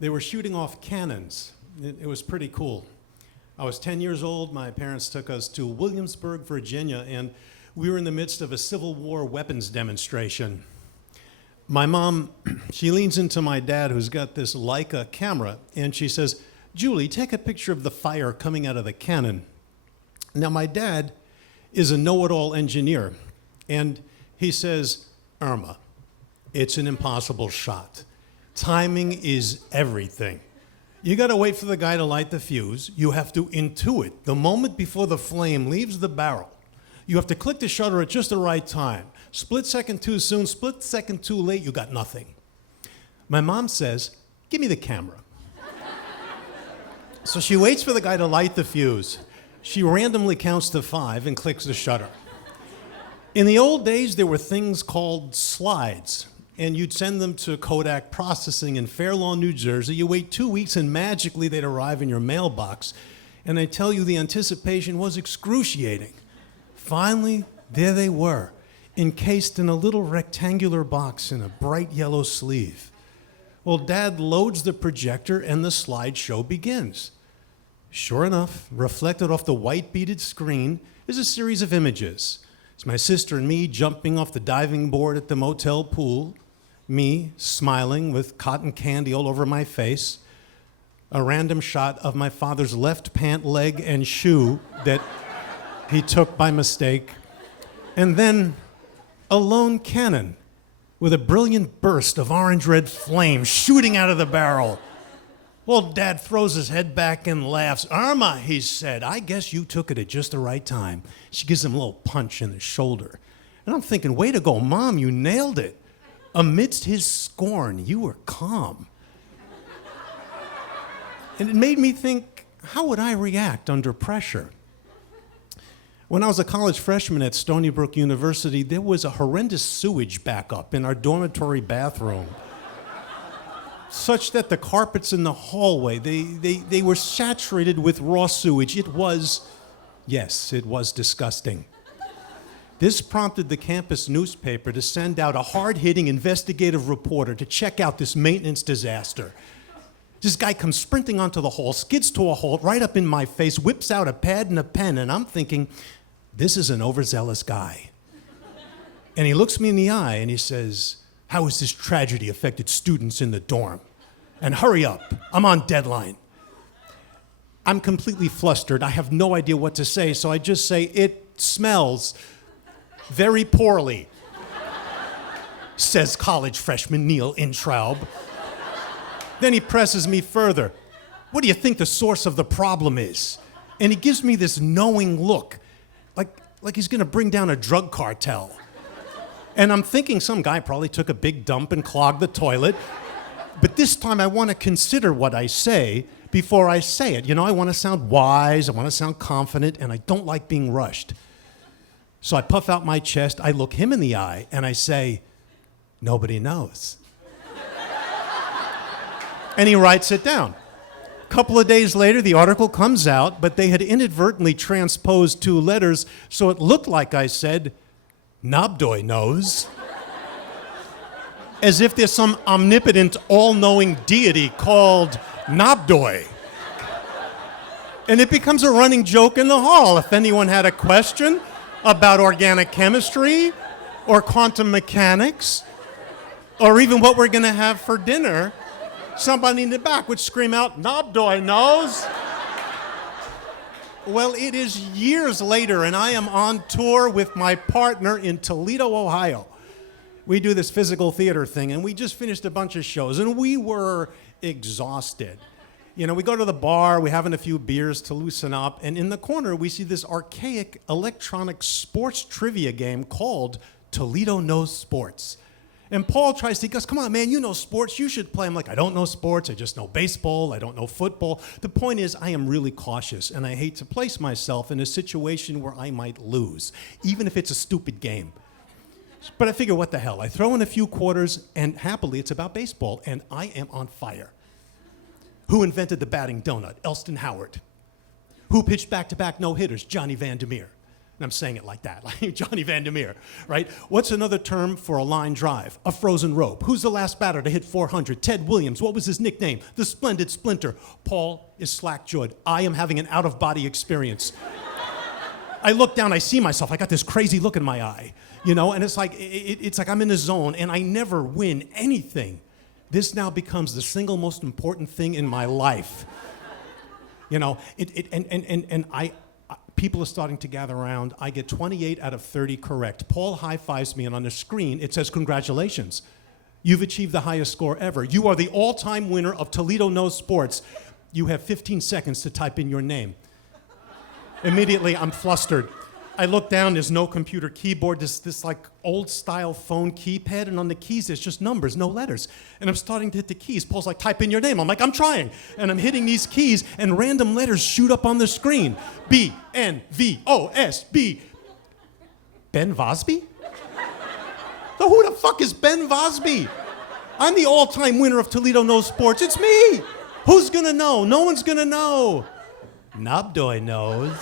They were shooting off cannons. It was pretty cool. I was 10 years old. My parents took us to Williamsburg, Virginia, and we were in the midst of a Civil War weapons demonstration. My mom, she leans into my dad, who's got this Leica camera, and she says, "Julie, take a picture of the fire coming out of the cannon." Now, my dad is a know-it-all engineer, and he says, "Irma, it's an impossible shot. Timing is everything. You gotta wait for the guy to light the fuse. You have to intuit the moment before the flame leaves the barrel. You have to click the shutter at just the right time. Split second too soon, split second too late, you got nothing." My mom says, "Give me the camera." So she waits for the guy to light the fuse. She randomly counts to 5 and clicks the shutter. In the old days, there were things called slides, and you'd send them to Kodak Processing in Fair Lawn, New Jersey. You wait 2 weeks, and magically they'd arrive in your mailbox. And I tell you, the anticipation was excruciating. Finally, there they were, encased in a little rectangular box in a bright yellow sleeve. Well, Dad loads the projector, and the slideshow begins. Sure enough, reflected off the white beaded screen is a series of images. It's my sister and me jumping off the diving board at the motel pool, me smiling with cotton candy all over my face, a random shot of my father's left pant leg and shoe that he took by mistake, and then a lone cannon with a brilliant burst of orange-red flame shooting out of the barrel. Well, Dad throws his head back and laughs. "Irma," he said, "I guess you took it at just the right time." She gives him a little punch in the shoulder. And I'm thinking, way to go, Mom, you nailed it. Amidst his scorn, you were calm. And it made me think, how would I react under pressure? When I was a college freshman at Stony Brook University, there was a horrendous sewage backup in our dormitory bathroom, such that the carpets in the hallway, they were saturated with raw sewage. It was disgusting. This prompted the campus newspaper to send out a hard-hitting investigative reporter to check out this maintenance disaster. This guy comes sprinting onto the hall, skids to a halt right up in my face, whips out a pad and a pen, and I'm thinking, this is an overzealous guy. And he looks me in the eye and he says, "How has this tragedy affected students in the dorm? And hurry up, I'm on deadline." I'm completely flustered. I have no idea what to say, so I just say, "It smells very poorly," says college freshman Neil Intraub. Then he presses me further. "What do you think the source of the problem is?" And he gives me this knowing look, like he's gonna bring down a drug cartel. And I'm thinking some guy probably took a big dump and clogged the toilet. But this time I want to consider what I say before I say it. You know, I want to sound wise, I want to sound confident, and I don't like being rushed. So I puff out my chest, I look him in the eye, and I say, "Nobody knows." And he writes it down. A couple of days later, the article comes out, but they had inadvertently transposed 2 letters, so it looked like I said, "Nobdoy knows." As if there's some omnipotent, all-knowing deity called Nobdoy. And it becomes a running joke in the hall. If anyone had a question about organic chemistry or quantum mechanics or even what we're going to have for dinner, somebody in the back would scream out, "Nobdoy knows." Well, it is years later, and I am on tour with my partner in Toledo, Ohio. We do this physical theater thing, and we just finished a bunch of shows, and we were exhausted. You know, we go to the bar, we're having a few beers to loosen up, and in the corner we see this archaic electronic sports trivia game called Toledo Knows Sports. And Paul he goes, "Come on, man, you know sports, you should play." I'm like, "I don't know sports, I just know baseball, I don't know football." The point is, I am really cautious, and I hate to place myself in a situation where I might lose, even if it's a stupid game. But I figure, what the hell? I throw in a few quarters, and happily, it's about baseball, and I am on fire. Who invented the batting donut? Elston Howard. Who pitched back-to-back no-hitters? Johnny Vandermeer. And I'm saying it like that, like Johnny Vandermeer, right? What's another term for a line drive? A frozen rope. Who's the last batter to hit 400? Ted Williams. What was his nickname? The Splendid Splinter. Paul is slack-jawed. I am having an out-of-body experience. I look down, I see myself, I got this crazy look in my eye, you know, and it's like I'm in a zone, and I never win anything. This now becomes the single most important thing in my life. You know, people are starting to gather around. I get 28 out of 30 correct. Paul high-fives me, and on the screen, it says, congratulations. You've achieved the highest score ever. You are the all-time winner of Toledo Knows Sports. You have 15 seconds to type in your name. Immediately, I'm flustered. I look down, there's no computer keyboard, this like old-style phone keypad, and on the keys, there's just numbers, no letters. And I'm starting to hit the keys. Paul's like, type in your name. I'm like, I'm trying. And I'm hitting these keys, and random letters shoot up on the screen. B-N-V-O-S-B. Ben Vosby? So who the fuck is Ben Vosby? I'm the all-time winner of Toledo Knows Sports. It's me. Who's gonna know? No one's gonna know. Nobdoy knows.